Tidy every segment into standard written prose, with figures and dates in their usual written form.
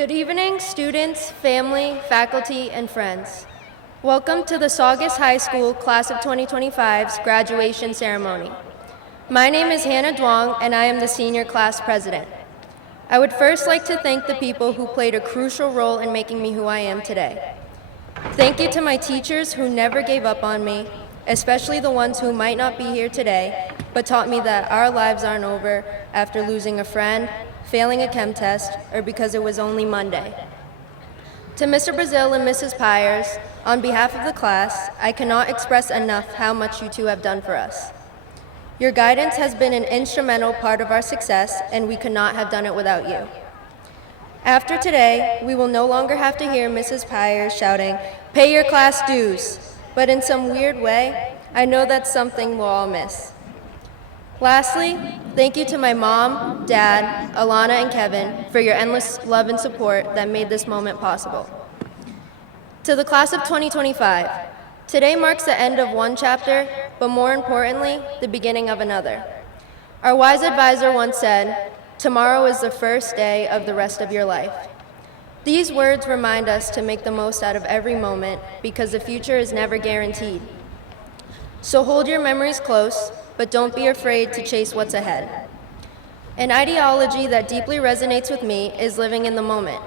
Good evening, students, family, faculty, and friends. Welcome to the Saugus High School Class of 2025's Graduation Ceremony. My name is Hannah Duong, and I am the Senior Class President. I would first like to thank the people who played a crucial role in making me who I am today. Thank you to my teachers who never gave up on me, especially the ones who might not be here today, but taught me that our lives aren't over after losing a friend, failing a chem test, or because it was only Monday. To Mr. Brazil and Mrs. Pyers, on behalf of the class, I cannot express enough how much you two have done for us. Your guidance has been an instrumental part of our success, and we could not have done it without you. After today, we will no longer have to hear Mrs. Pyers shouting, "Pay your class dues," but in some weird way, I know that's something we'll all miss. Lastly, thank you to my mom, dad, Alana, and Kevin for your endless love and support that made this moment possible. To the class of 2025, today marks the end of one chapter, but more importantly, the beginning of another. Our wise advisor once said, "Tomorrow is the first day of the rest of your life." These words remind us to make the most out of every moment because the future is never guaranteed. So hold your memories close, but don't be afraid to chase what's ahead. An ideology that deeply resonates with me is living in the moment.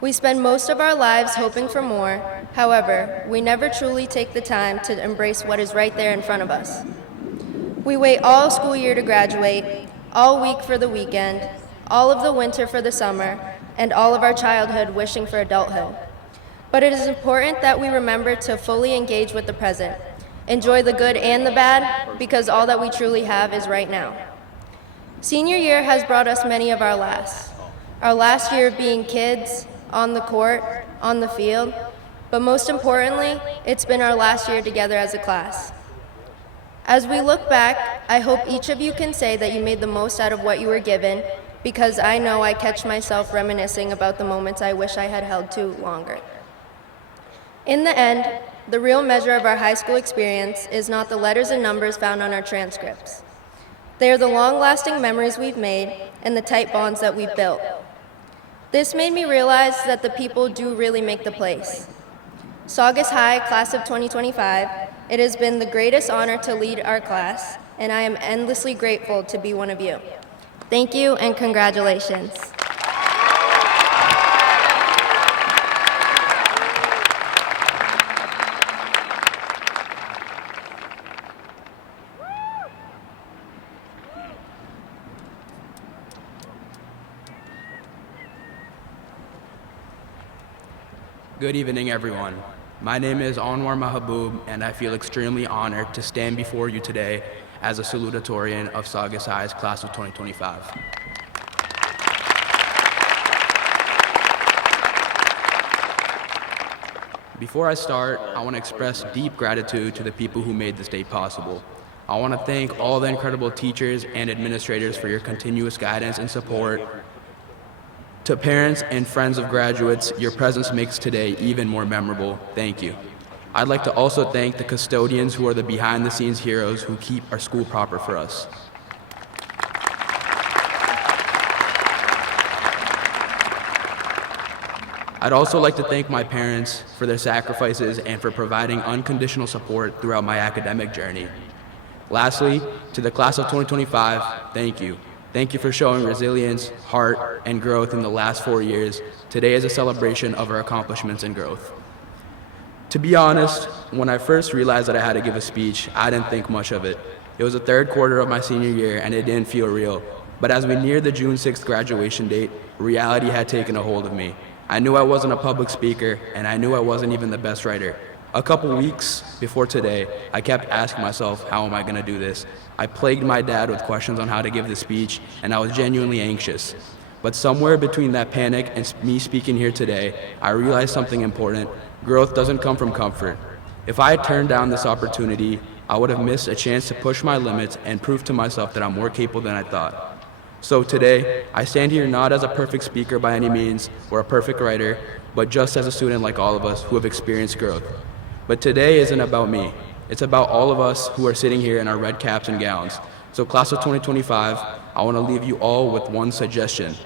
We spend most of our lives hoping for more. However, we never truly take the time to embrace what is right there in front of us. We wait all school year to graduate, all week for the weekend, all of the winter for the summer, and all of our childhood wishing for adulthood. But it is important that we remember to fully engage with the present. Enjoy the good and the bad, because all that we truly have is right now. Senior year has brought us many of our lasts. Our last year of being kids, on the court, on the field, but most importantly, it's been our last year together as a class. As we look back, I hope each of you can say that you made the most out of what you were given, because I know I catch myself reminiscing about the moments I wish I had held to longer. In the end, the real measure of our high school experience is not the letters and numbers found on our transcripts. They are the long-lasting memories we've made and the tight bonds that we've built. This made me realize that the people do really make the place. Saugus High, Class of 2025, it has been the greatest honor to lead our class, and I am endlessly grateful to be one of you. Thank you and congratulations. Good evening, everyone. My name is Anwar Mahaboub, and I feel extremely honored to stand before you today as a salutatorian of Saugus High's Class of 2025. Before I start, I want to express deep gratitude to the people who made this day possible. I want to thank all the incredible teachers and administrators for your continuous guidance and support. To parents and friends of graduates, your presence makes today even more memorable. Thank you. I'd like to also thank the custodians who are the behind-the-scenes heroes who keep our school proper for us. I'd also like to thank my parents for their sacrifices and for providing unconditional support throughout my academic journey. Lastly, to the class of 2025, thank you. Thank you for showing resilience, heart, and growth in the last 4 years. Today is a celebration of our accomplishments and growth. To be honest, when I first realized that I had to give a speech, I didn't think much of it. It was the third quarter of my senior year, and it didn't feel real. But as we neared the June 6th graduation date, reality had taken a hold of me. I knew I wasn't a public speaker, and I knew I wasn't even the best writer. A couple weeks before today, I kept asking myself, how am I going to do this? I plagued my dad with questions on how to give the speech, and I was genuinely anxious. But somewhere between that panic and me speaking here today, I realized something important. Growth doesn't come from comfort. If I had turned down this opportunity, I would have missed a chance to push my limits and prove to myself that I'm more capable than I thought. So today, I stand here not as a perfect speaker by any means, or a perfect writer, but just as a student like all of us who have experienced growth. But today isn't about me. It's about all of us who are sitting here in our red caps and gowns. So class of 2025, I want to leave you all with one suggestion.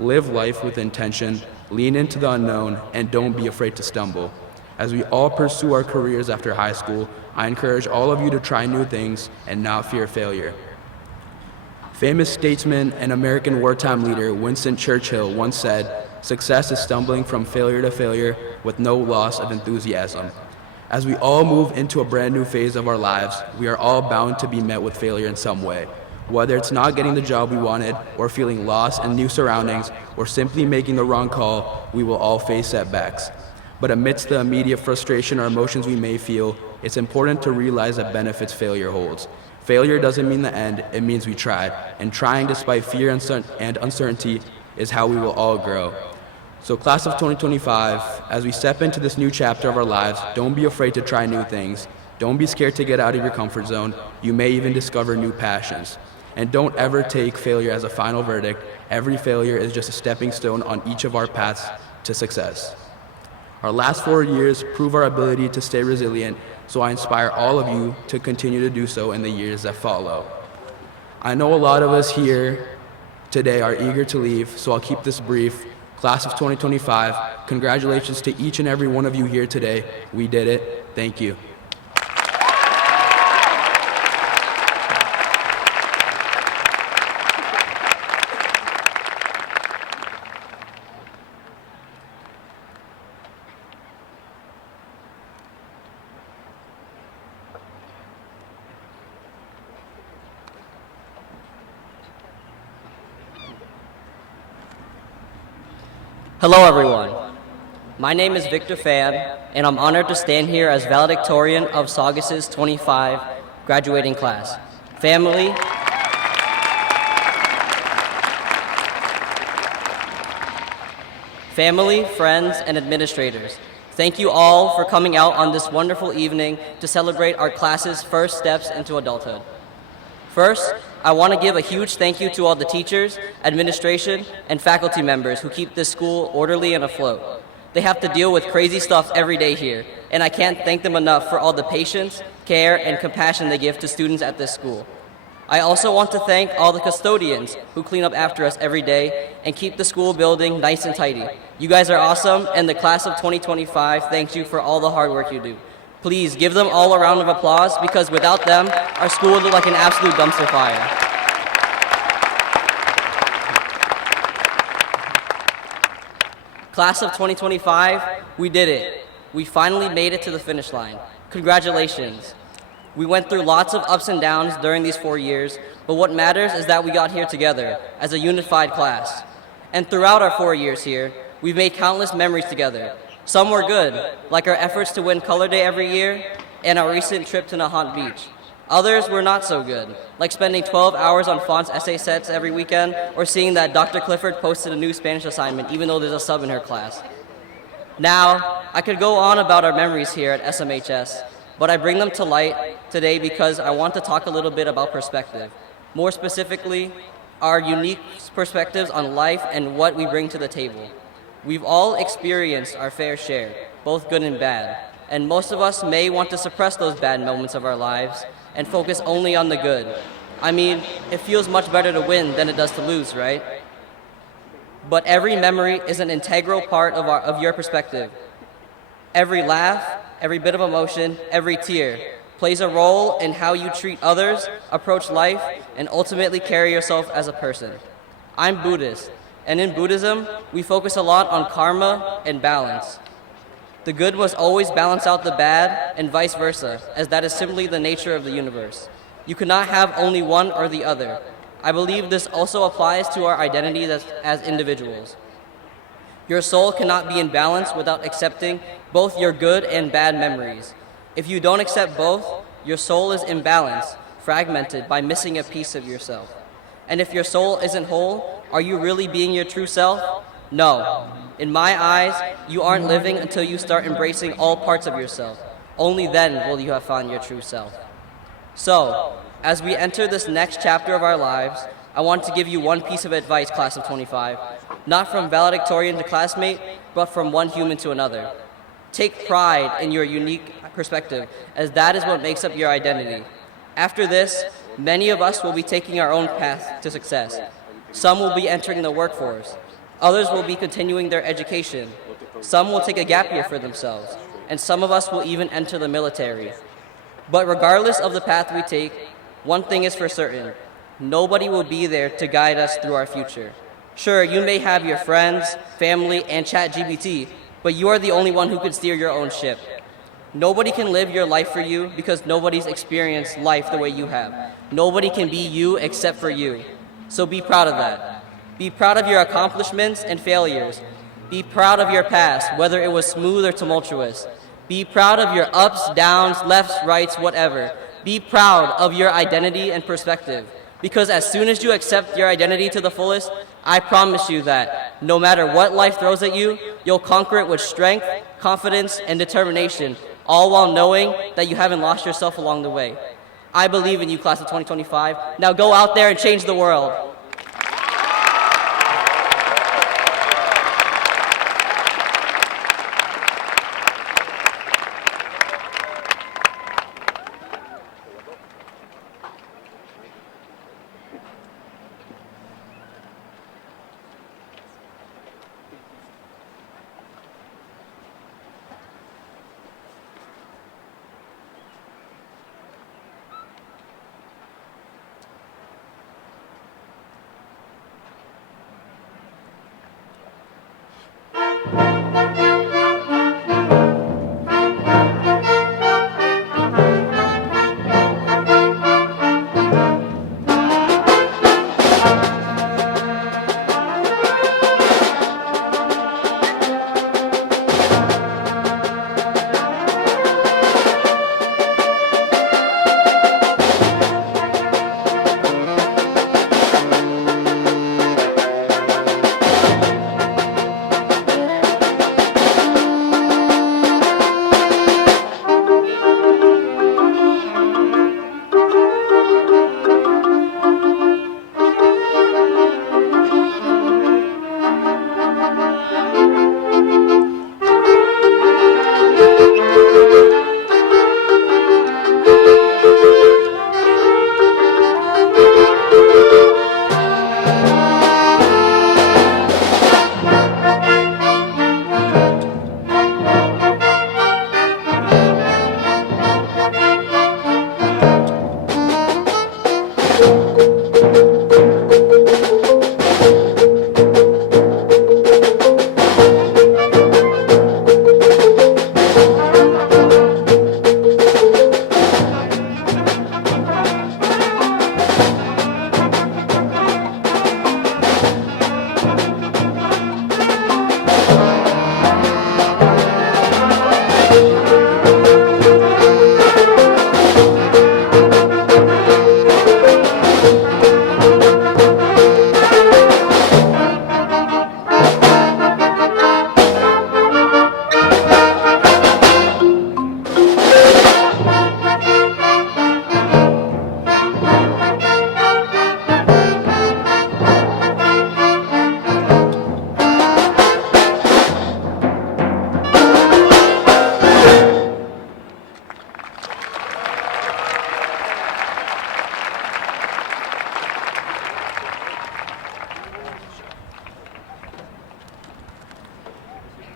Live life with intention, lean into the unknown, and don't be afraid to stumble. As we all pursue our careers after high school, I encourage all of you to try new things and not fear failure. Famous statesman and American wartime leader Winston Churchill once said, "Success is stumbling from failure to failure with no loss of enthusiasm." As we all move into a brand new phase of our lives, we are all bound to be met with failure in some way. Whether it's not getting the job we wanted, or feeling lost in new surroundings, or simply making the wrong call, we will all face setbacks. But amidst the immediate frustration or emotions we may feel, it's important to realize the benefits failure holds. Failure doesn't mean the end, it means we tried. And trying despite fear and uncertainty is how we will all grow. So class of 2025, as we step into this new chapter of our lives, don't be afraid to try new things. Don't be scared to get out of your comfort zone. You may even discover new passions. And don't ever take failure as a final verdict. Every failure is just a stepping stone on each of our paths to success. Our last 4 years prove our ability to stay resilient, so I inspire all of you to continue to do so in the years that follow. I know a lot of us here today are eager to leave, so I'll keep this brief. Class of 2025, congratulations to each and every one of you here today. We did it. Thank you. Hello everyone, my name is Victor Pham, and I'm honored to stand here as valedictorian of Saugus' 25 graduating class. Family, friends, and administrators, thank you all for coming out on this wonderful evening to celebrate our class's first steps into adulthood. First, I want to give a huge thank you to all the teachers, administration, and faculty members who keep this school orderly and afloat. They have to deal with crazy stuff every day here, and I can't thank them enough for all the patience, care, and compassion they give to students at this school. I also want to thank all the custodians who clean up after us every day and keep the school building nice and tidy. You guys are awesome, and the class of 2025 thanks you for all the hard work you do. Please give them all a round of applause, because without them, our school would look like an absolute dumpster fire. Class of 2025, we did it. We finally made it to the finish line. Congratulations. We went through lots of ups and downs during these 4 years, but what matters is that we got here together as a unified class. And throughout our 4 years here, we've made countless memories together. Some were good, like our efforts to win Color Day every year and our recent trip to Nahant Beach. Others were not so good, like spending 12 hours on Font's essay sets every weekend, or seeing that Dr. Clifford posted a new Spanish assignment even though there's a sub in her class. Now, I could go on about our memories here at SMHS, but I bring them to light today because I want to talk a little bit about perspective. More specifically, our unique perspectives on life and what we bring to the table. We've all experienced our fair share, both good and bad, and most of us may want to suppress those bad moments of our lives and focus only on the good. I mean, it feels much better to win than it does to lose, right? But every memory is an integral part of your perspective. Every laugh, every bit of emotion, every tear plays a role in how you treat others, approach life, and ultimately carry yourself as a person. I'm Buddhist, and in Buddhism, we focus a lot on karma and balance. The good must always balance out the bad, and vice versa, as that is simply the nature of the universe. You cannot have only one or the other. I believe this also applies to our identities as individuals. Your soul cannot be in balance without accepting both your good and bad memories. If you don't accept both, your soul is imbalanced, fragmented by missing a piece of yourself. And if your soul isn't whole, are you really being your true self? No. In my eyes, you aren't living until you start embracing all parts of yourself. Only then will you have found your true self. So, as we enter this next chapter of our lives, I want to give you one piece of advice, class of 25, not from valedictorian to classmate, but from one human to another. Take pride in your unique perspective, as that is what makes up your identity. After this, many of us will be taking our own path to success. Some will be entering the workforce. Others will be continuing their education. Some will take a gap year for themselves, and some of us will even enter the military. But regardless of the path we take, one thing is for certain: nobody will be there to guide us through our future. Sure, you may have your friends, family, and ChatGPT, but you are the only one who can steer your own ship. Nobody can live your life for you because nobody's experienced life the way you have. Nobody can be you except for you. So be proud of that. Be proud of your accomplishments and failures. Be proud of your past, whether it was smooth or tumultuous. Be proud of your ups, downs, lefts, rights, whatever. Be proud of your identity and perspective. Because as soon as you accept your identity to the fullest, I promise you that no matter what life throws at you, you'll conquer it with strength, confidence, and determination, all while knowing that you haven't lost yourself along the way. I believe in you, class of 2025. Now go out there and change the world.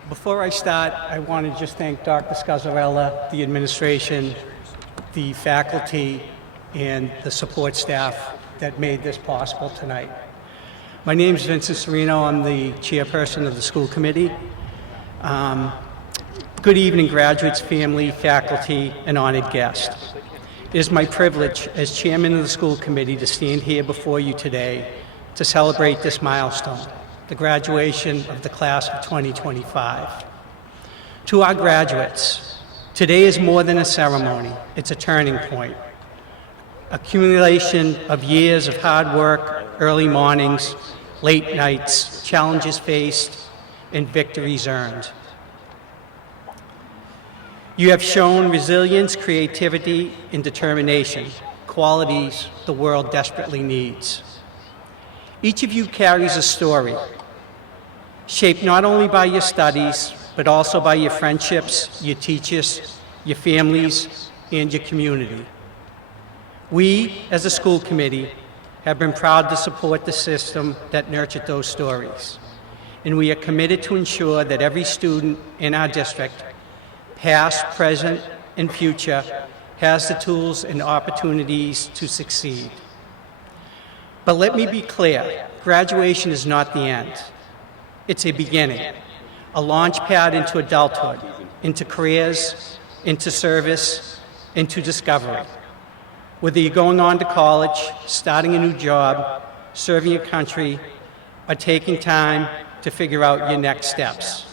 Before I start, I want to just thank Dr. Scazzarella, the administration, the faculty, and the support staff that made this possible tonight. My name is Vincent Serino. I'm the chairperson of the school committee. Good evening, graduates, family, faculty, and honored guests. It is my privilege as chairman of the school committee to stand here before you today to celebrate this milestone, the graduation of the class of 2025. To our graduates, today is more than a ceremony, it's a turning point. Accumulation of years of hard work, early mornings, late nights, challenges faced, and victories earned. You have shown resilience, creativity, and determination, qualities the world desperately needs. Each of you carries a story, shaped not only by your studies, but also by your friendships, your teachers, your families, and your community. We, as a school committee, have been proud to support the system that nurtured those stories. and we are committed to ensure that every student in our district, past, present, and future, has the tools and opportunities to succeed. But let me be clear, graduation is not the end. It's a beginning, a launch pad into adulthood, into careers, into service, into discovery. Whether you're going on to college, starting a new job, serving your country, or taking time to figure out your next steps,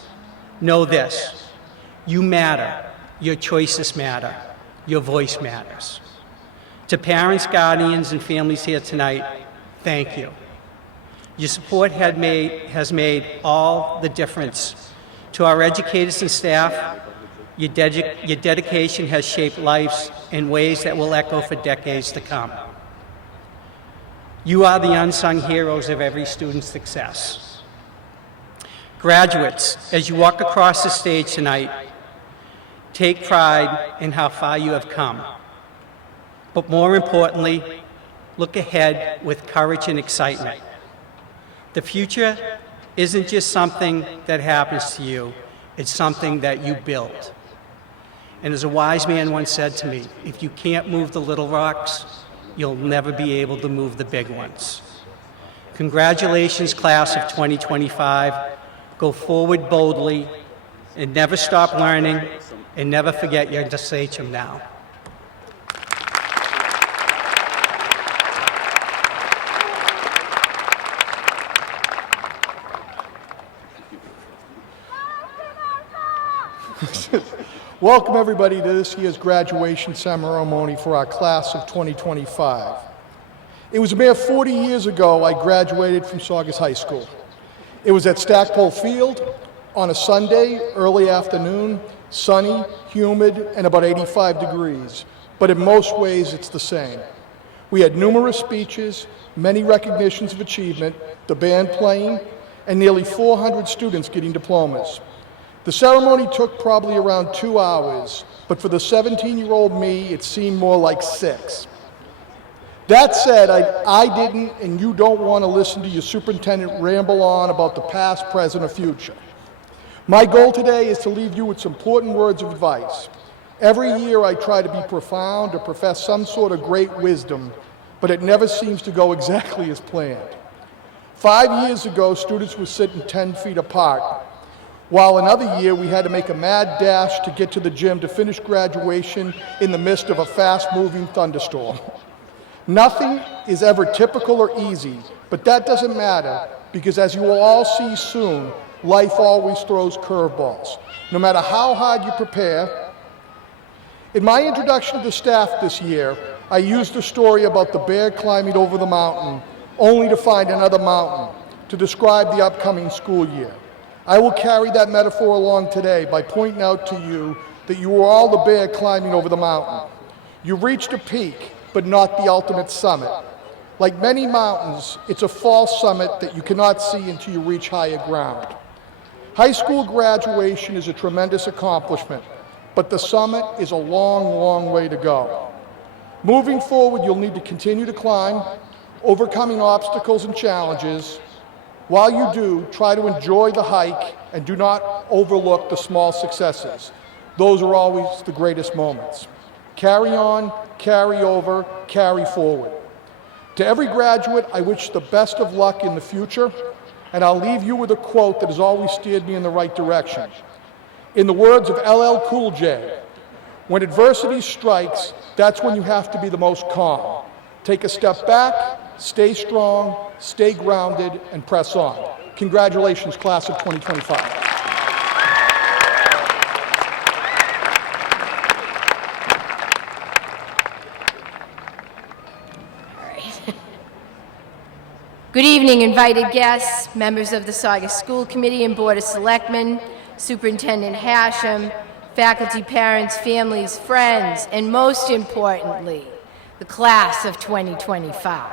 know this: you matter, your choices matter, your voice matters. To parents, guardians, and families here tonight, thank you. Your support has made all the difference. To our educators and staff, your dedication has shaped lives in ways that will echo for decades to come. You are the unsung heroes of every student's success. Graduates, as you walk across the stage tonight, take pride in how far you have come. But more importantly, look ahead with courage and excitement. The future isn't just something that happens to you, it's something that you build. And as a wise man once said to me, if you can't move the little rocks, you'll never be able to move the big ones. Congratulations, class of 2025. Go forward boldly and never stop learning, and never forget your sachem now. Welcome everybody to this year's graduation ceremony for our class of 2025. It was a mere 40 years ago I graduated from Saugus High School. It was at Stackpole Field on a Sunday, early afternoon, sunny, humid, and about 85 degrees. But in most ways, it's the same. We had numerous speeches, many recognitions of achievement, the band playing, and nearly 400 students getting diplomas. The ceremony took probably around 2 hours, but for the 17-year-old me, it seemed more like 6. That said, I didn't, and you don't want to listen to your superintendent ramble on about the past, present, or future. My goal today is to leave you with some important words of advice. Every year I try to be profound or profess some sort of great wisdom, but it never seems to go exactly as planned. 5 years ago, students were sitting 10 feet apart, while another year we had to make a mad dash to get to the gym to finish graduation in the midst of a fast-moving thunderstorm. Nothing is ever typical or easy, but that doesn't matter because, as you will all see soon, life always throws curveballs. No matter how hard you prepare. In my introduction to the staff this year, I used a story about the bear climbing over the mountain, only to find another mountain, to describe the upcoming school year. I will carry that metaphor along today by pointing out to you that you are all the bear climbing over the mountain. You reached a peak, but not the ultimate summit. Like many mountains, it's a false summit that you cannot see until you reach higher ground. High school graduation is a tremendous accomplishment, but the summit is a long, long way to go. Moving forward, you'll need to continue to climb, overcoming obstacles and challenges. While you do, try to enjoy the hike and do not overlook the small successes. Those are always the greatest moments. Carry on, carry over, carry forward. To every graduate, I wish the best of luck in the future, and I'll leave you with a quote that has always steered me in the right direction. In the words of LL Cool J, when adversity strikes, that's when you have to be the most calm. Take a step back, stay strong, stay grounded, and press on. Congratulations, class of 2025. Good evening, invited guests, members of the Saugus School Committee and Board of Selectmen, Superintendent Hashem, faculty, parents, families, friends, and most importantly, the class of 2025.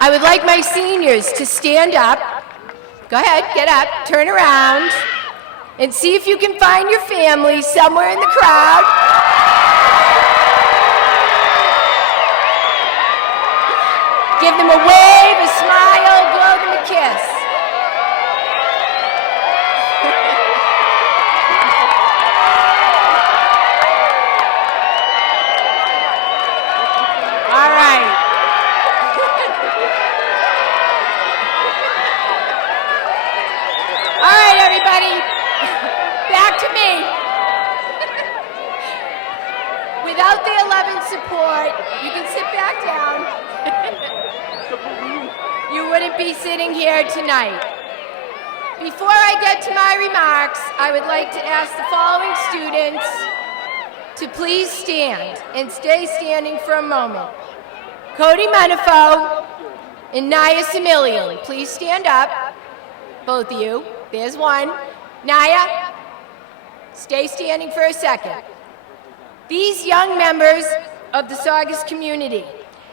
I would like my seniors to stand up. Go ahead, get up, turn around, and see if you can find your family somewhere in the crowd. Give them a wave, a smile, blow them a kiss. All right. All right, everybody. Back to me. Without the 11 support, you can sit back down. You wouldn't be sitting here tonight. Before I get to my remarks, I would like to ask the following students to please stand and stay standing for a moment. Cody Manifo and Naya Similian, please stand up. Both of you. There's one. Naya, stay standing for a second. These young members of the Saugus community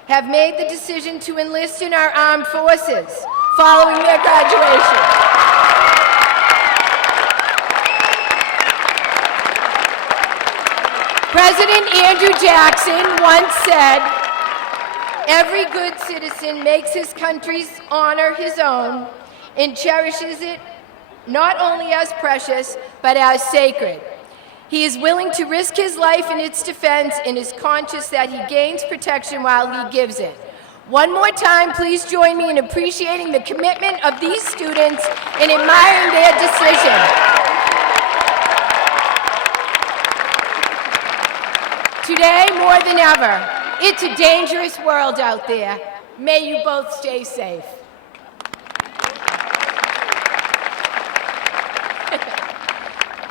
have made the decision to enlist in our armed forces following their graduation. President Andrew Jackson once said, "Every good citizen makes his country's honor his own and cherishes it not only as precious, but as sacred. He is willing to risk his life in its defense and is conscious that he gains protection while he gives it." One more time, please join me in appreciating the commitment of these students and admiring their decision. Today, more than ever, it's a dangerous world out there. May you both stay safe.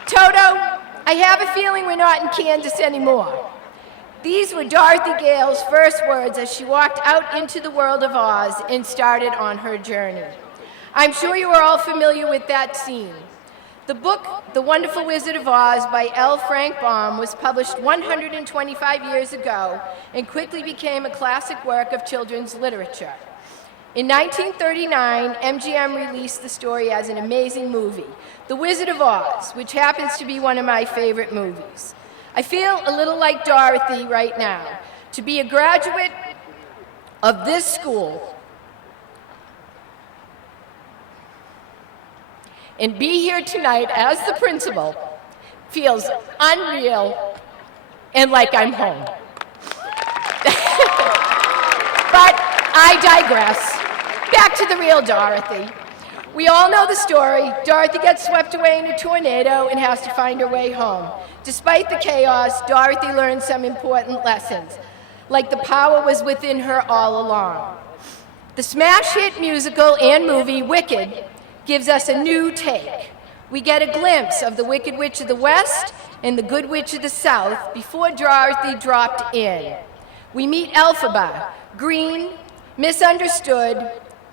Toto, I have a feeling we're not in Kansas anymore. These were Dorothy Gale's first words as she walked out into the world of Oz and started on her journey. I'm sure you are all familiar with that scene. The book, The Wonderful Wizard of Oz by L. Frank Baum, was published 125 years ago and quickly became a classic work of children's literature. In 1939, MGM released the story as an amazing movie, The Wizard of Oz, which happens to be one of my favorite movies. I feel a little like Dorothy right now. To be a graduate of this school and be here tonight as the principal feels unreal and like I'm home. But I digress. Back to the real Dorothy. We all know the story. Dorothy gets swept away in a tornado and has to find her way home. Despite the chaos, Dorothy learned some important lessons, like the power was within her all along. The smash hit musical and movie Wicked gives us a new take. We get a glimpse of the Wicked Witch of the West and the Good Witch of the South before Dorothy dropped in. We meet Elphaba, green, misunderstood,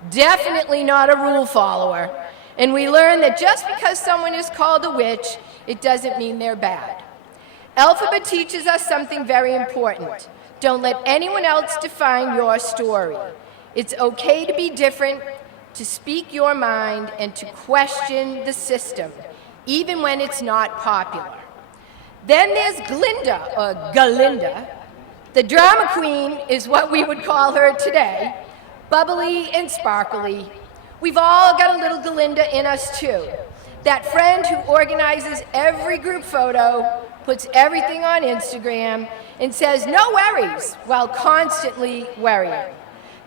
definitely not a rule follower, and we learn that just because someone is called a witch, it doesn't mean they're bad. Elphaba teaches us something very important. Don't let anyone else define your story. It's okay to be different, to speak your mind, and to question the system, even when it's not popular. Then there's Glinda, or Galinda. The drama queen is what we would call her today, bubbly and sparkly. We've all got a little Galinda in us too. That friend who organizes every group photo, puts everything on Instagram, and says no worries while constantly worrying.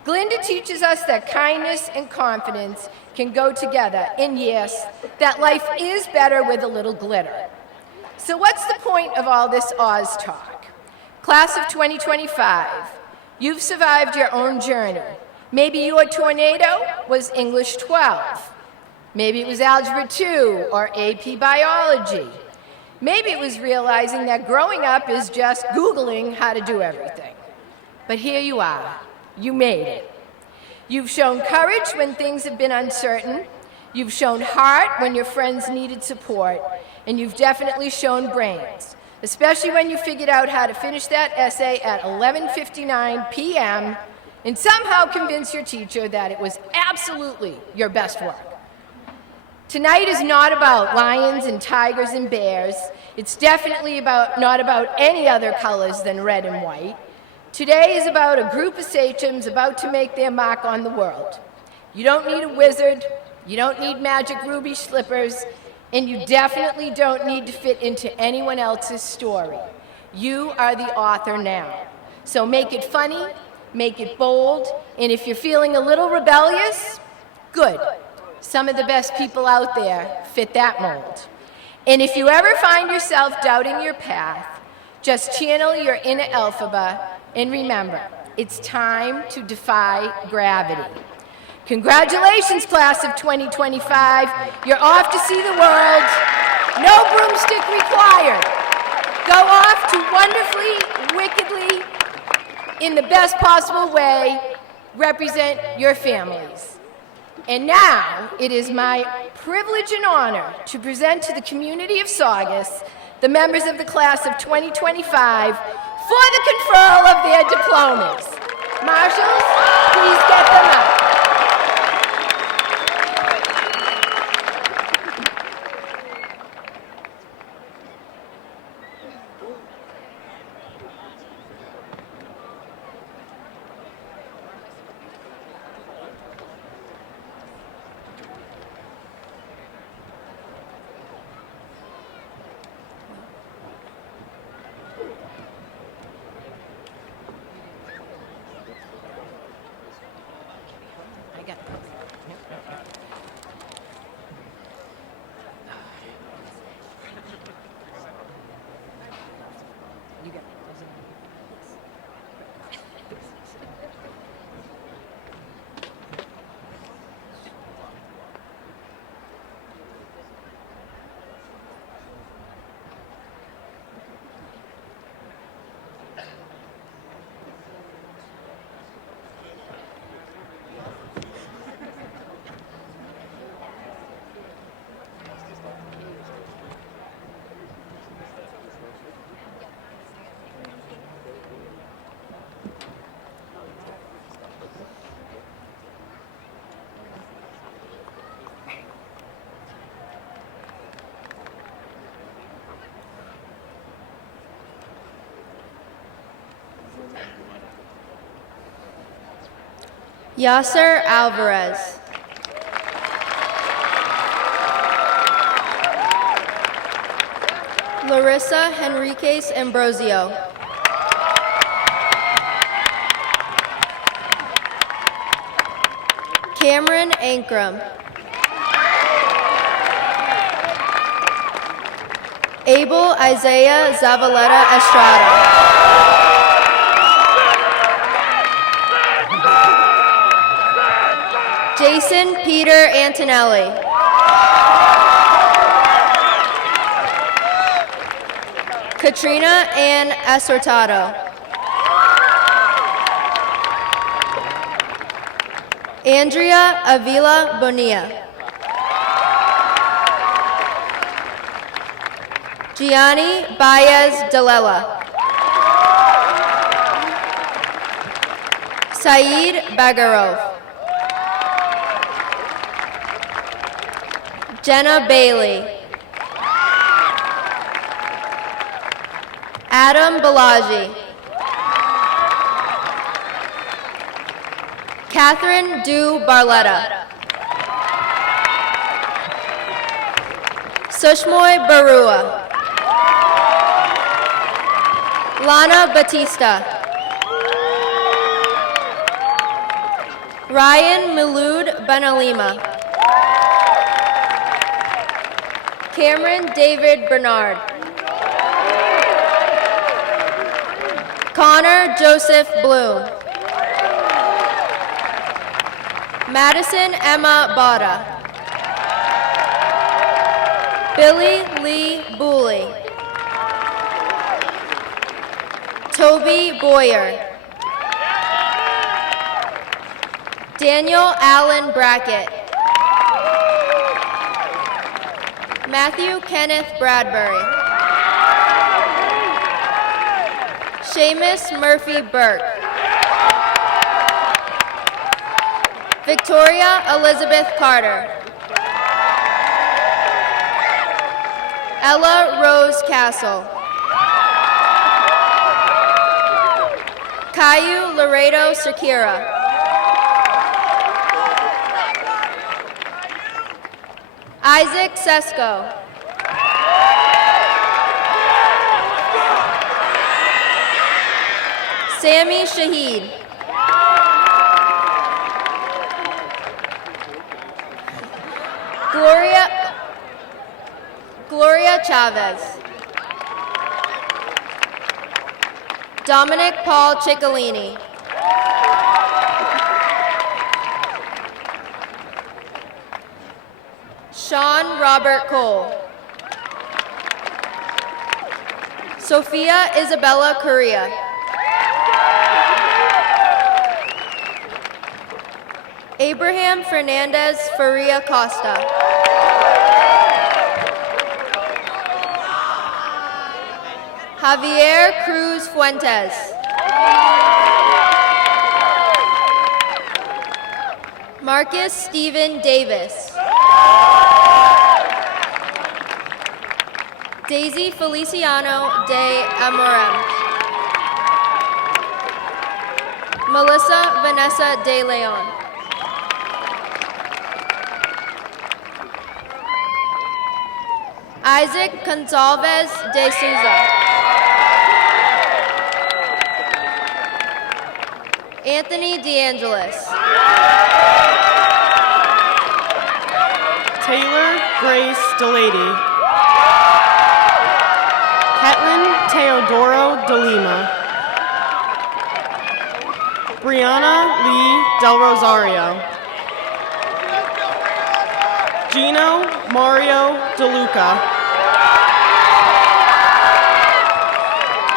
Glinda teaches us that kindness and confidence can go together, and yes, that life is better with a little glitter. So what's the point of all this Oz talk? Class of 2025, you've survived your own journey. Maybe your tornado was English 12. Maybe it was Algebra 2 or AP Biology. Maybe it was realizing that growing up is just Googling how to do everything. But here you are. You made it. You've shown courage when things have been uncertain. You've shown heart when your friends needed support. And you've definitely shown brains, especially when you figured out how to finish that essay at 11:59 p.m. and somehow convince your teacher that it was absolutely your best work. Tonight is not about lions and tigers and bears. It's definitely not about any other colors than red and white. Today is about a group of sachems about to make their mark on the world. You don't need a wizard, you don't need magic ruby slippers, and you definitely don't need to fit into anyone else's story. You are the author now. So make it funny, make it bold, and if you're feeling a little rebellious, good. Some of the best people out there fit that mold. And if you ever find yourself doubting your path, just channel your inner Elphaba and remember, it's time to defy gravity. Congratulations, class of 2025. You're off to see the world. No broomstick required. Go off to wonderfully, wickedly, in the best possible way, represent your families. And now, it is my privilege and honor to present to the community of Saugus the members of the class of 2025 for the conferral of their diplomas. Marshals, please get them up. Yasser Alvarez. Larissa Henriquez Ambrosio. Cameron Ankrum. Abel Isaiah Zavaleta Estrada. Jason Peter Antonelli. Katrina Ann Assortato. Andrea Avila Bonilla. Gianni Baez Dalela. Saeed Bagarov. Jenna Bailey. Adam Balaji. Catherine Du Barletta. Sushmoy Barua. Lana Batista. Ryan Milud Benalima. Cameron David Bernard. Connor Joseph Bloom. Madison Emma Bada. Billy Lee Booley. Toby Boyer. Daniel Allen Brackett. Matthew Kenneth Bradbury. Seamus Murphy Burke. Victoria Elizabeth Carter. Ella Rose Castle. Caillou Laredo Sakira. Isaac Sesko. Sammy Shahid. Gloria Chavez. Dominic Paul Ciccolini. Sean Robert Cole. Sophia Isabella Correa. Abraham Fernandez Faria Costa. Javier Cruz Fuentes. Marcus Stephen Davis. Daisy Feliciano de Amorem. Melissa Vanessa de Leon. Isaac Gonzalez de Souza. Anthony DeAngelis. Taylor Grace Delady. Ketlin Teodoro De Lima. Brianna Lee Del Rosario. Gino Mario DeLuca.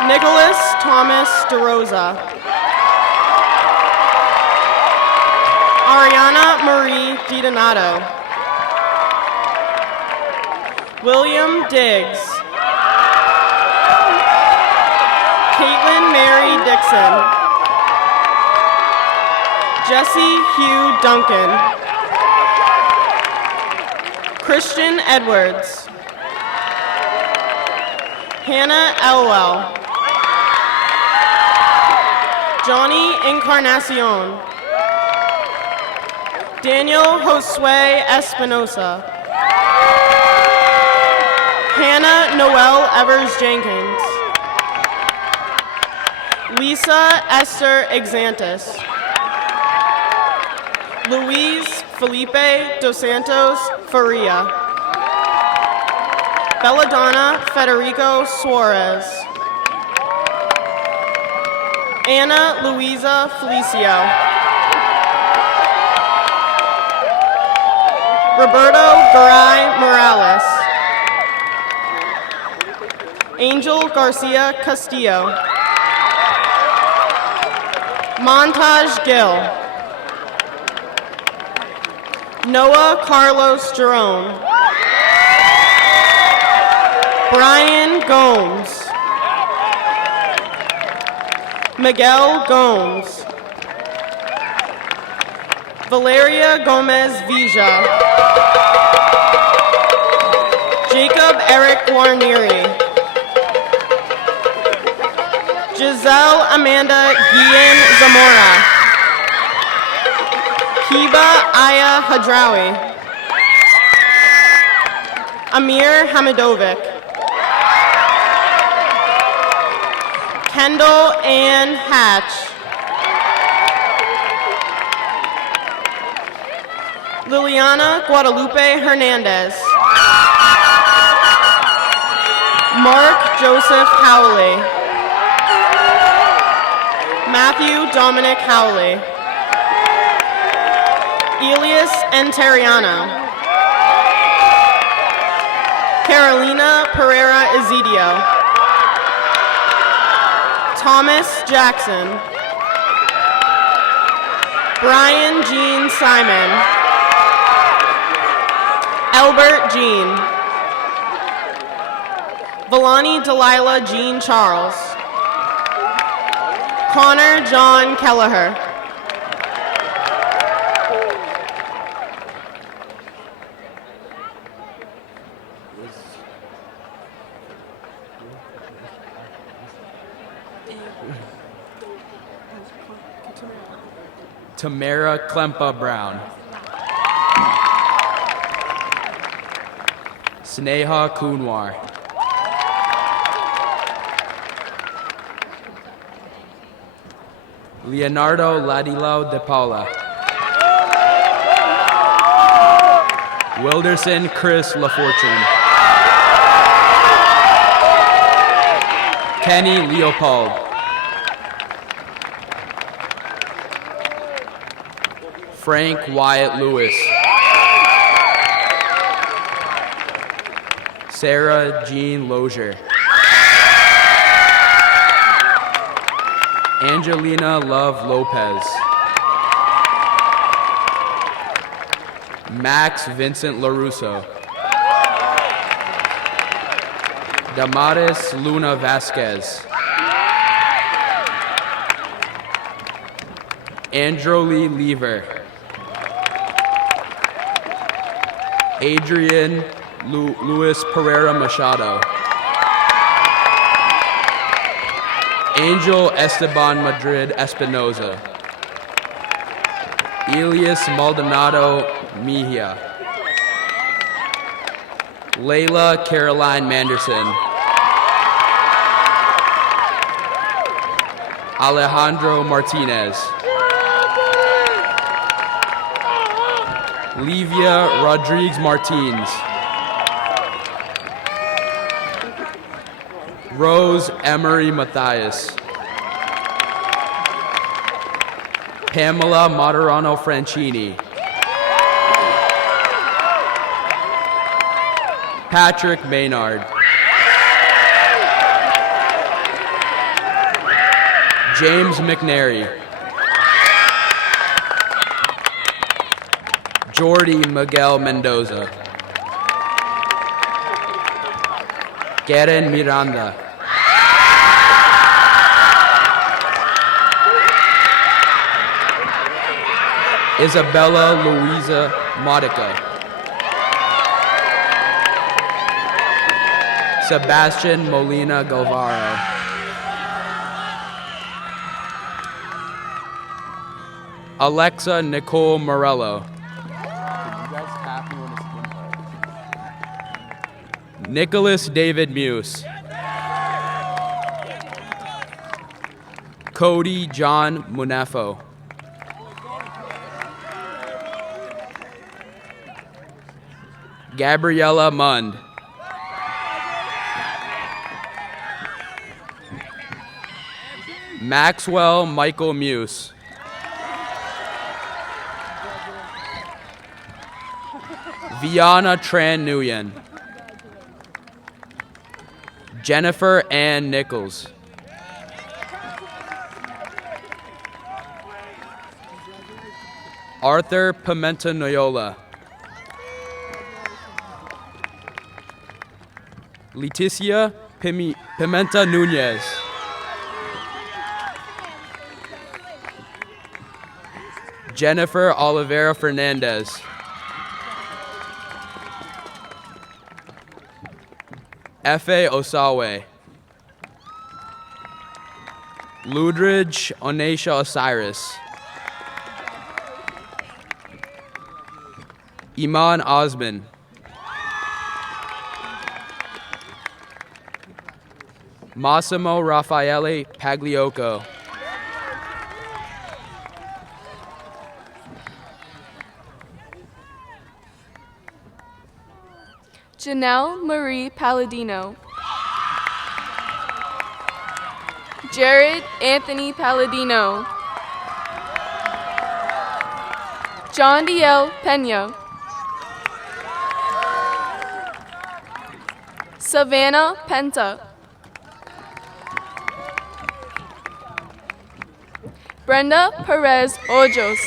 Nicholas Thomas DeRosa. Ariana Marie DiDonato. William Diggs. Caitlin Mary Dixon. Jesse Hugh Duncan. Christian Edwards. Hannah Elwell. Johnny Encarnacion. Daniel Josue Espinosa. Hannah Noel Evers Jenkins. Lisa Esther Exantis. Luis Felipe Dos Santos Faria. Belladonna Federico Suarez. Anna Luisa Felicio. Roberto Garay Morales. Angel Garcia Castillo. Montage Gill. Noah Carlos Jerome. Brian Gomes. Miguel Gomes. Valeria Gomez Vija. Jacob Eric Guarnieri. Giselle Amanda Guillen Zamora. Hiba Aya Hadrawi. Amir Hamidovic. Kendall Ann Hatch. Liliana Guadalupe Hernandez. Mark Joseph Howley. Matthew Dominic Howley. Elias Enteriano. Carolina Pereira Ezidio. Thomas Jackson. Brian Jean Simon. Albert Jean. Villani Delilah Jean Charles. Connor John Kelleher. Tamara Klempa Brown. Sneha Kunwar. Leonardo Ladilao de Paula. Wilderson Chris LaFortune. Kenny Leopold. Frank Wyatt Lewis. Sarah Jean Lozier. Angelina Love Lopez. Max Vincent LaRusso. Damaris Luna Vasquez. Androli Lever. Adrian Luis Pereira Machado. Angel Esteban Madrid Espinoza. Elias Maldonado Mejia. Layla Caroline Manderson. Alejandro Martinez. Livia Rodriguez Martins. Rose Emery Matthias. Pamela Materano Franchini. Patrick Maynard. James McNary. Jordy Miguel Mendoza. Karen Miranda. Isabella Louisa Modica. Sebastian Molina Galvaro. Alexa Nicole Morello. Nicholas David Muse. Cody John Munafo. Gabriella Mund. Maxwell Michael Muse. Viana Tran Nguyen. Jennifer Ann Nichols. Arthur Pimenta Noyola. Leticia Pimenta Nunez. Jennifer Oliveira Fernandez. Efe Osawe. Ludridge Onesha Osiris. Iman Osman. Massimo Raffaele Pagliocco. Janelle Marie Palladino. Jared Anthony Palladino. John D.L. Pena. Savannah Penta. Brenda Perez Ojos.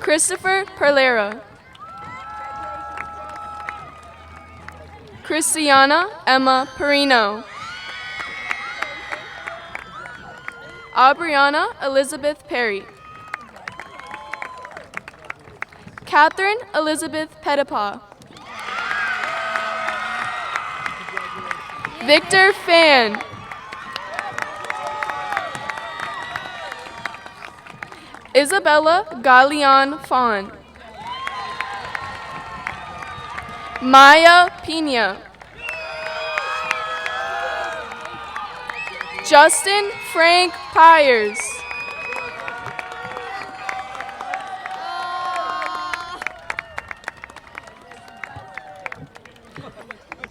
Christopher Perlera. Christiana Emma Perino. Aubriana Elizabeth Perry. Catherine Elizabeth Pettipaw. Victor Fan. Isabella Galeon Font. Maya Pina. Justin Frank Pyers.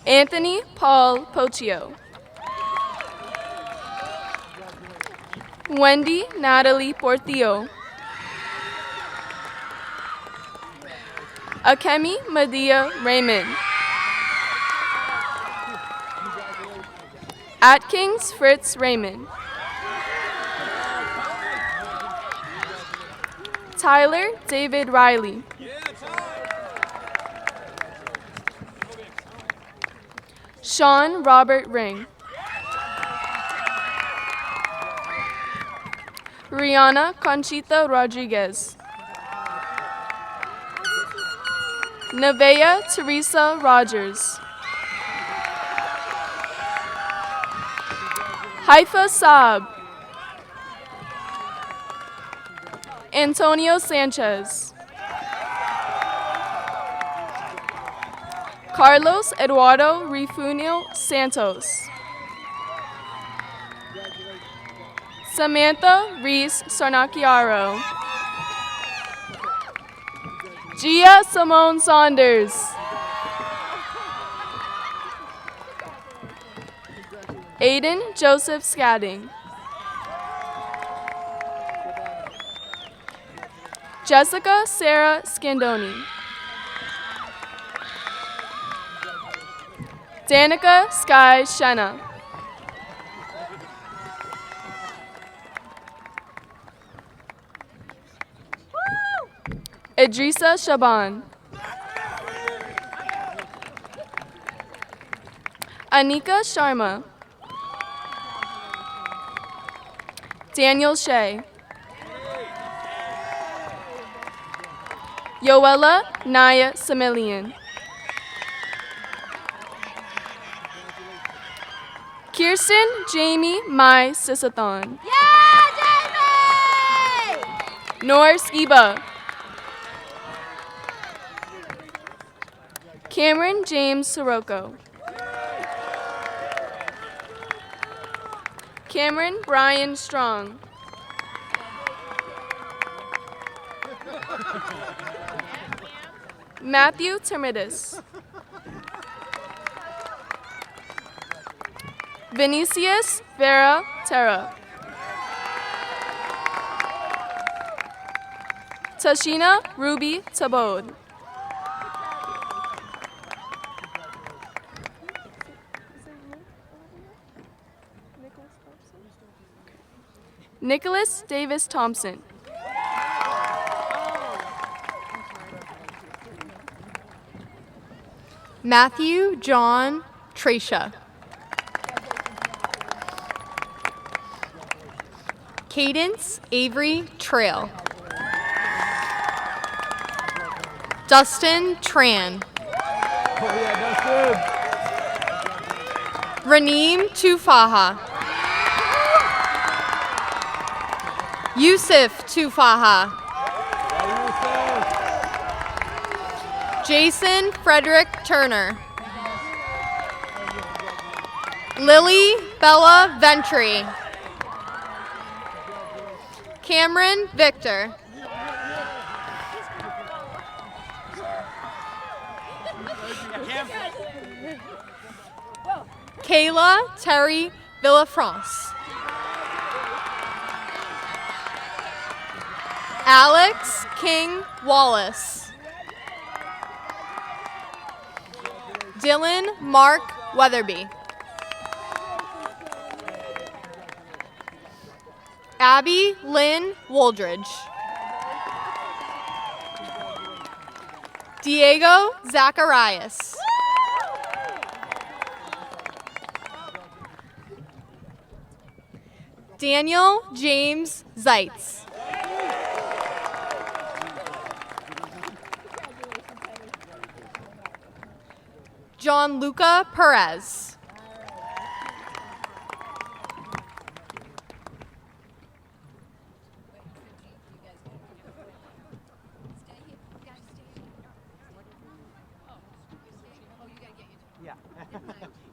Anthony Paul Pochio. Wendy Natalie Portillo. Akemi Medea Raymond. Atkins Fritz Raymond. Tyler David Riley. Sean Robert Ring. Rihanna Conchita Rodriguez. Nevaeh Teresa Rogers. Haifa Saab. Antonio Sanchez. Carlos Eduardo Rifunio Santos. Samantha Reese Sarnaciaro. Gia Simone Saunders. Aiden Joseph Scadding. Jessica Sarah Scandoni. Danica Sky Shenna. Idrissa Shaban. Anika Sharma. Daniel Shea. Yoella Naya Samilian. Kirsten Jamie Mai Sisathon. Nor Skiba. Cameron James Sirocco. Cameron Brian Strong. Matthew Termitis. Vinicius Vera Terra. Tashina Ruby Tabode. Nicholas Davis Thompson. Matthew John Tracia. Cadence Avery Trail. Dustin Tran. Raneem Tufaha. Yusuf Tufaha. Jason Frederick Turner. Lily Bella Ventry. Cameron Victor. Kayla Terry Villafrance. Alex King Wallace. Dylan Mark Weatherby. Abby Lynn Woldridge. Diego Zacharias. Daniel James Zeitz. John Luca Perez.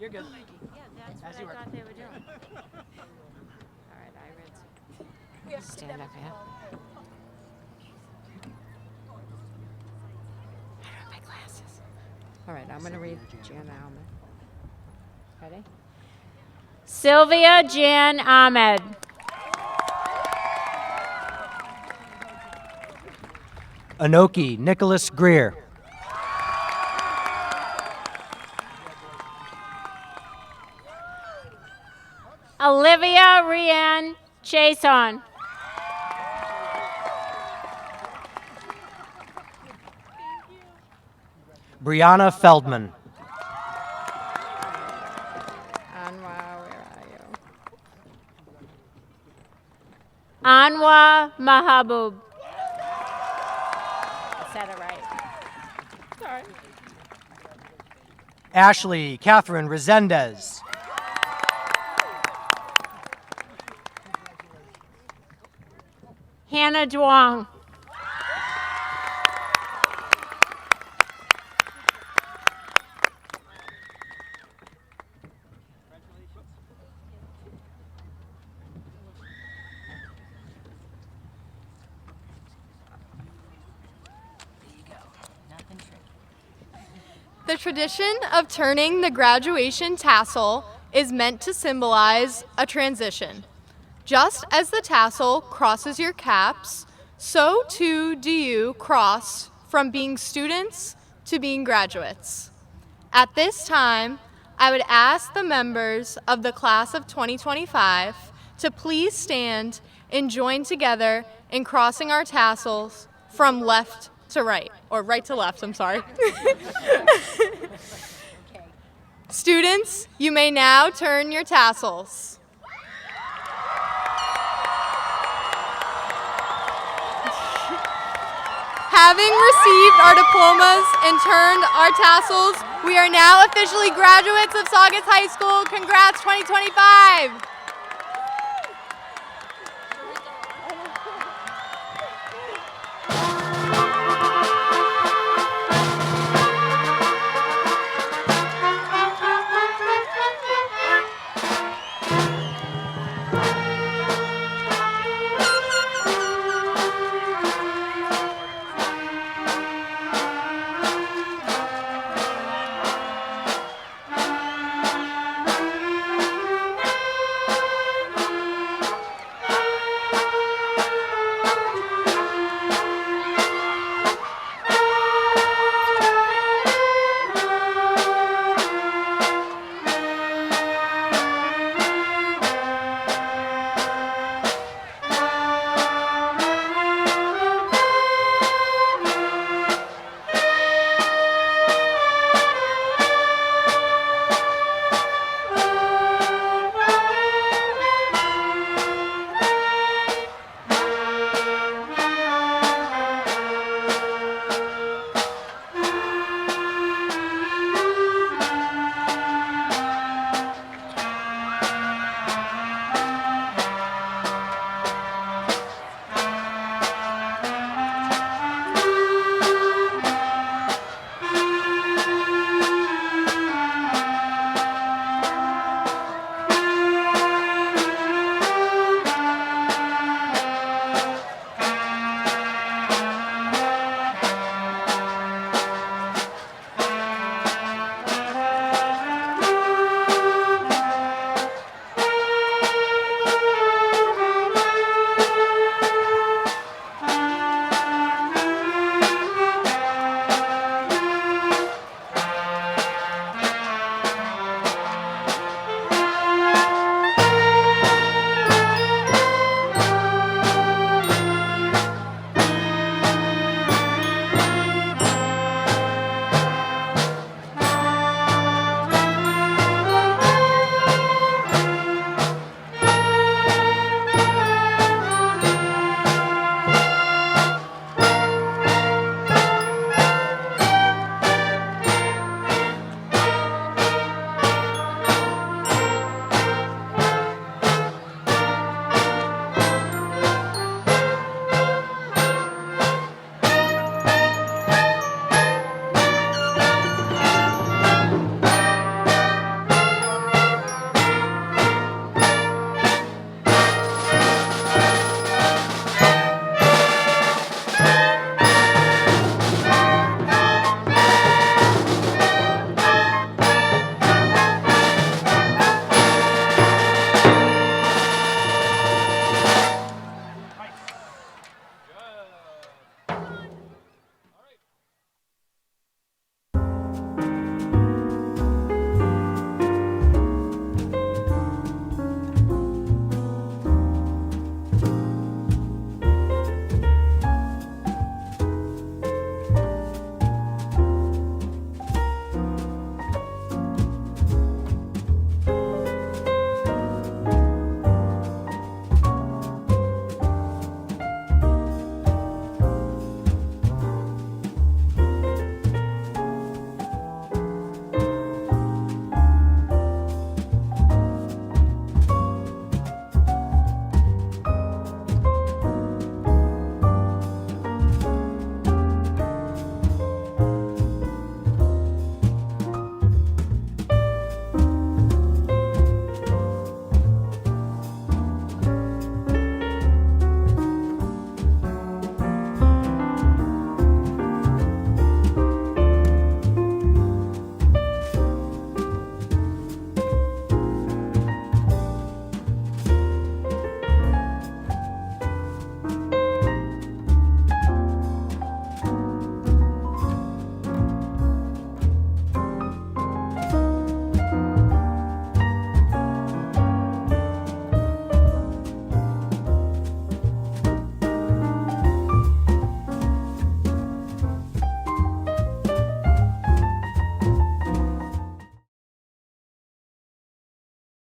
You're good. That's what I thought they were doing. All right, Iris. Stand up here. I don't have my glasses. All right, I'm going to read Jan Ahmed. Ready? Sylvia Jan Ahmed. Anoki Nicholas Greer. Olivia Rianne Chason. Brianna Feldman. Anwa, where are you? Anwa Mahabub. I said it right. Sorry. Ashley Catherine Resendez. Hannah Duong. The tradition of turning the graduation tassel is meant to symbolize a transition. Just as the tassel crosses your caps, so too do you cross from being students to being graduates. At this time, I would ask the members of the class of 2025 to please stand and join together in crossing our tassels from left to right, or right to left, I'm sorry. Students, you may now turn your tassels. Having received our diplomas and turned our tassels, we are now officially graduates of Saugus High School. Congrats, 2025!